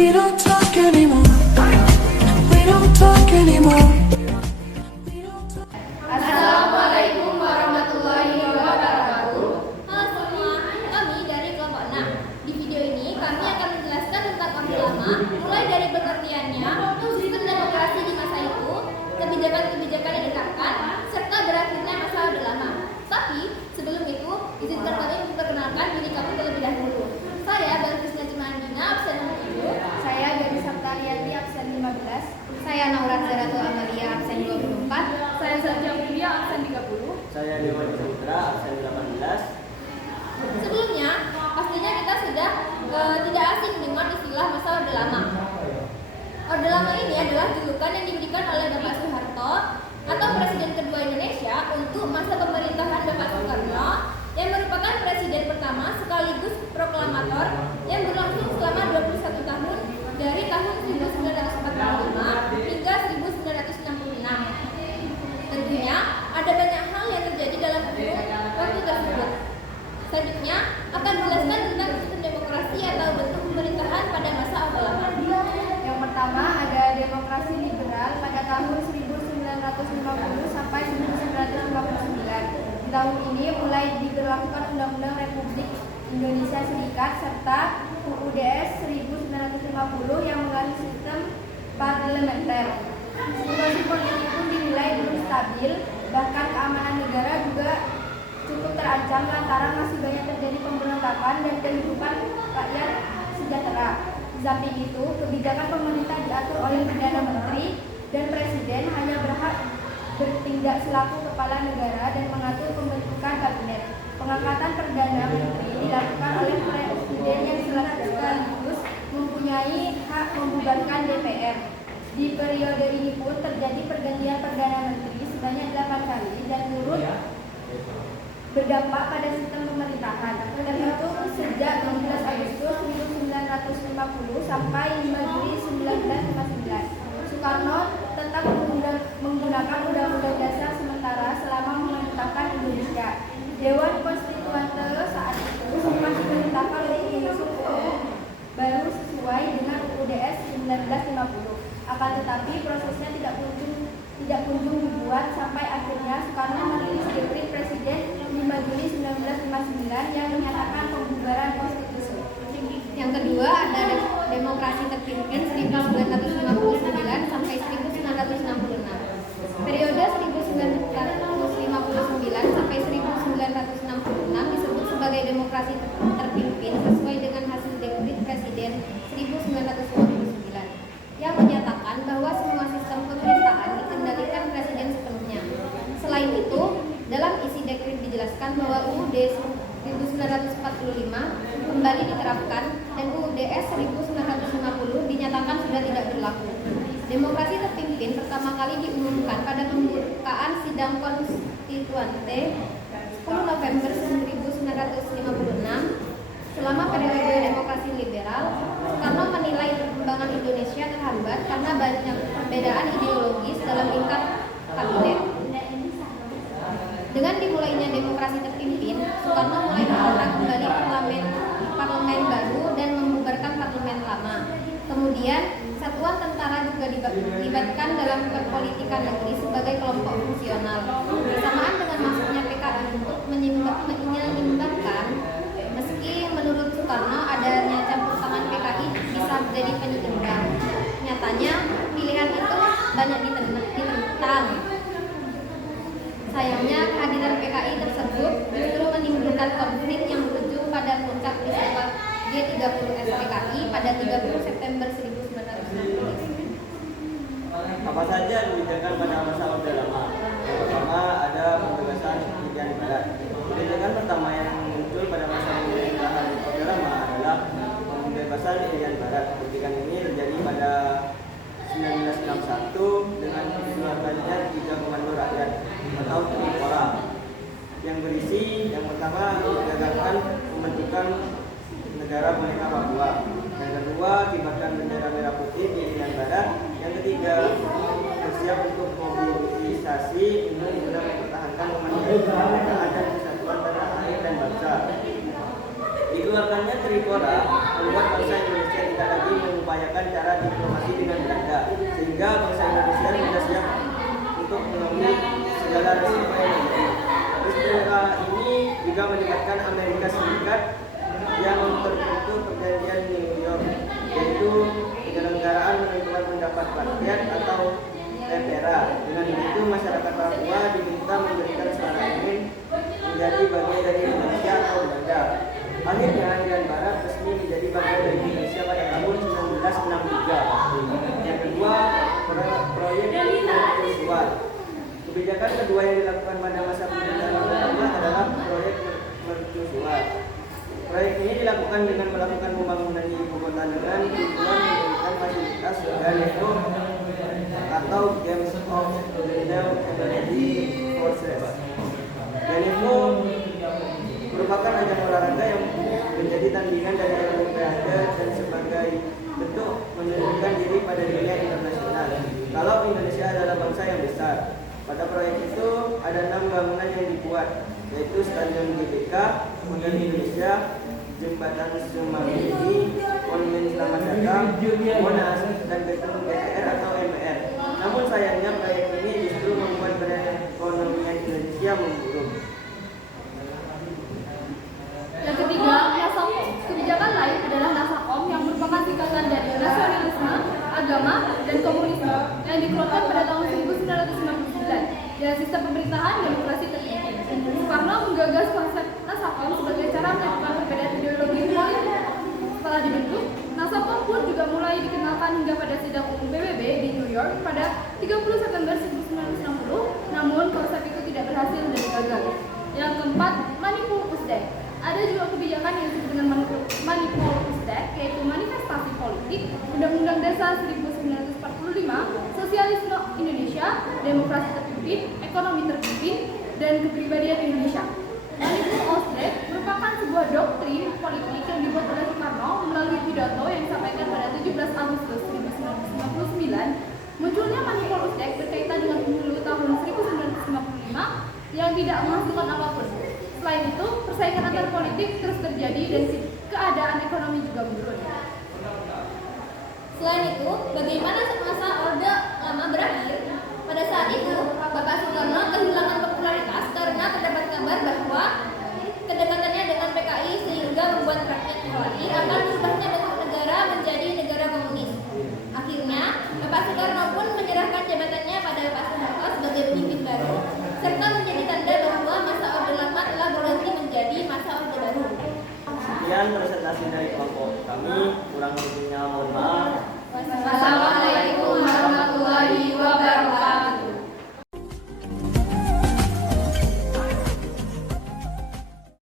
We don't talk anymore. We don't talk anymore. Assalamualaikum warahmatullahi wabarakatuh. Halo semua, kami dari kelompok 6. Di video ini kami akan menjelaskan tentang Orde Lama, mulai dari pengertiannya, sistem demokrasi di masa itu, kebijakan-kebijakan yang diterapkan, serta berakhirnya masa Orde Lama. Tapi sebelum itu, izinkan kami memperkenalkan diri kami terlebih dahulu. Saya Balkisna Cimandina, absen nomor 7. Saya Gadis Saptariati, absen 15. Saya Naurat Zaratul Amalia, absen 24. Saya Sajam Yulia, absen 30. Saya Dewa Citra, absen 18. Sebelumnya, pastinya kita sudah tidak asing dengan istilah masa Orde Lama. Orde Lama ini adalah julukan yang diberikan oleh Bapak Soeharto atau Presiden kedua Indonesia untuk masa pemerintahan Bapak Soekarno yang merupakan presiden pertama sekaligus proklamator yang berlangsung selama 21 tahun dari tahun 1945 hingga 1966. Tentunya ada banyak hal yang terjadi dalam kurun waktu tersebut. Selanjutnya akan dijelaskan tentang sistem demokrasi atau bentuk pemerintahan pada masa Orde Lama. Yang pertama ada demokrasi liberal pada tahun 1950 sampai 1959. Di tahun ini mulai diberlakukan Undang-Undang Republik Indonesia Serikat serta UUDS 1950 yang mengandung sistem parlementer. Situasi politik pun dinilai belum stabil, bahkan keamanan negara juga cukup terancam lantaran masih banyak terjadi pemberontakan dan kehidupan rakyat sejahtera. Di samping itu, kebijakan pemerintah diatur oleh Perdana Menteri dan Presiden hanya berhak bertindak selaku kepala negara dan mengatur pembentukan kabinet. Pengangkatan Perdana Menteri dilakukan oleh Presiden yang sekaligus mempunyai hak membubarkan DPR. Di periode ini pun terjadi pergantian Perdana Menteri sebanyak 8 kali dan turut berdampak pada sistem pemerintahan. Terhitung sejak 16 Agustus 1950 sampai 5 Juli 1959. Soekarno tetap menggunakan Undang-Undang Dasar sementara selama memerintahkan Indonesia. Dewan Konstituante saat itu sempat diperintahkan oleh mengusung baru sesuai dengan UUDS 1950. Akan tetapi prosesnya tidak kunjung dibuat sampai akhirnya Soekarno merilis dekret Presiden 5 Juli 1959 yang menyatakan pembubaran konstitusi. Yang kedua ada demokrasi terpimpin 1959 sampai 1966. Periode 1959 sampai 1966 disebut sebagai demokrasi terpimpin sesuai dengan hasil dekret Presiden 1959 yang menyatakan bahwa semua sistem pemerintahan dikendalikan Presiden sepenuhnya. Selain itu, dalam isi dekret dijelaskan bahwa UUD 1945 kembali diterapkan dan UUDS 1950 dinyatakan sudah tidak berlaku. Demokrasi terpimpin pertama kali diumumkan pada pembukaan sidang konstituante 10 November 1956. Selama periode demokrasi liberal, Soekarno menilai perkembangan Indonesia terhambat karena banyak perbedaan ideologis dalam lingkar kabinet. Dengan dimulainya demokrasi terpimpin, Soekarno mulai mengotak kembali parlemen baru dan membubarkan parlemen lama. Kemudian, satuan tentara juga dilibatkan dalam perpolitikan negeri sebagai kelompok fungsional. Bersamaan dengan masuknya PKI untuk menyeimbangkan, meski menurut Soekarno adanya campur tangan PKI bisa menjadi penyeimbang. Nyatanya, pilihan itu banyak ditentang. Sayangnya kehadiran PKI tersebut justru menimbulkan konflik yang berujung pada puncak peristiwa G30S PKI pada 30 September 1960. Apa saja kebijakan pada masa Orde Lama? Yang pertama ada pembebasan Irian Barat. Kebijakan pertama yang muncul pada masa pemerintahan Orde Lama adalah pembebasan Irian Barat. Kebijakan ini terjadi pada 1961 dengan dikeluarkannya 3 komando rakyat atau Tripora yang berisi yang pertama menggagalkan pembentukan negara boneka Papua, yang kedua kibarkan bendera merah putih di Irian Barat, yang ketiga bersiap untuk mobilisasi umum guna mempertahankan kemandirian dan kesatuan tanah air dan bangsa. Dikeluarkannya Tripora membuat bangsa Indonesia tidak lagi mengupayakan menggunakan cara diplomasi dengan Belanda, sehingga bangsa Indonesia sudah siap untuk menemui segala resiko yang terjadi. Peristiwa ini juga melibatkan Amerika Serikat yang terbentuk perjanjian New York, yaitu penyelenggaraan menentukan pendapat rakyat atau TPRA. Dengan begitu masyarakat Papua diminta memberikan suara ingin menjadi bagian dari Indonesia atau Belanda. Akhirnya Irian Barat resmi menjadi bagian dari Indonesia pada tahun 1963. Yang kedua, proyek mercusuar. Kebijakan kedua yang dilakukan pada masa pemerintahan pertama adalah proyek mercusuar. Proyek ini dilakukan dengan melakukan pembangunan di ibu kota dengan tujuan memberikan fasilitas GANEVO atau Games of General Energy Forces. GANEVO merupakan ajang olahraga yang menjadi tandingan dari Olimpiade dan sebagai bentuk menunjukkan diri pada dunia internasional kalau Indonesia adalah bangsa yang besar. Pada proyek itu ada 6 bangunan yang dibuat, yaitu Stadion GBK, Model Indonesia, Jembatan Semanggi, Monumen Selamat Datang, Monas, dan gedung DPR atau MPR. Namun sayangnya proyek ini justru membuat perekonomian Indonesia memburuk. Yang ketiga, NASACOM. Kebijakan lain adalah NASACOM yang merupakan singkatan dari nasionalisme, agama, dan komunisme yang dikeluarkan pada tahun 1999 dengan sistem pemerintahan demokrasi terpimpin. Soekarno menggagas konsep NASACOM sebagai cara melakukan perbedaan ideologi politik. Setelah dibentuk, NASACOM pun juga mulai dikenalkan hingga pada sidang umum PBB di New York pada 30 September 1960, namun konsep itu tidak berhasil dan gagal. Yang keempat, Manipur Usdek. Ada juga kebijakan yang disebut dengan Manipur Usdek, yaitu manifestasi politik, Undang-Undang Dasar 1945, Sosialisme Indonesia, Demokrasi terpimpin, Ekonomi terpimpin, dan Kepribadian Indonesia. Manipur Usdek merupakan sebuah doktrin politik yang dibuat oleh Soekarno melalui pidato yang disampaikan pada 17 Agustus 1959. Munculnya Manipur Usdek berkaitan dengan pemilu tahun 1955 yang tidak menghasilkan apapun. Selain itu, persaingan antar politik terus terjadi dan keadaan ekonomi juga menurun. Selain itu, bagaimana masa Orde Lama berakhir? Pada saat itu, Bapak Soekarno kehilangan popularitas karena terdapat kabar bahwa kedekatannya dengan PKI sehingga membuat rakyat khawatir akan berubahnya bentuk negara menjadi negara komunis. Akhirnya, Bapak Soekarno pun menyerahkan jabatannya pada Pak Soeharto sebagai pemimpin baru, serta menjadi tanda bahwa masa Orde Lama telah berganti menjadi masa Orde Baru. Sekian presentasi dari kelompok kami, kurang lebihnya mohon maaf. Wassalamualaikum warahmatullahi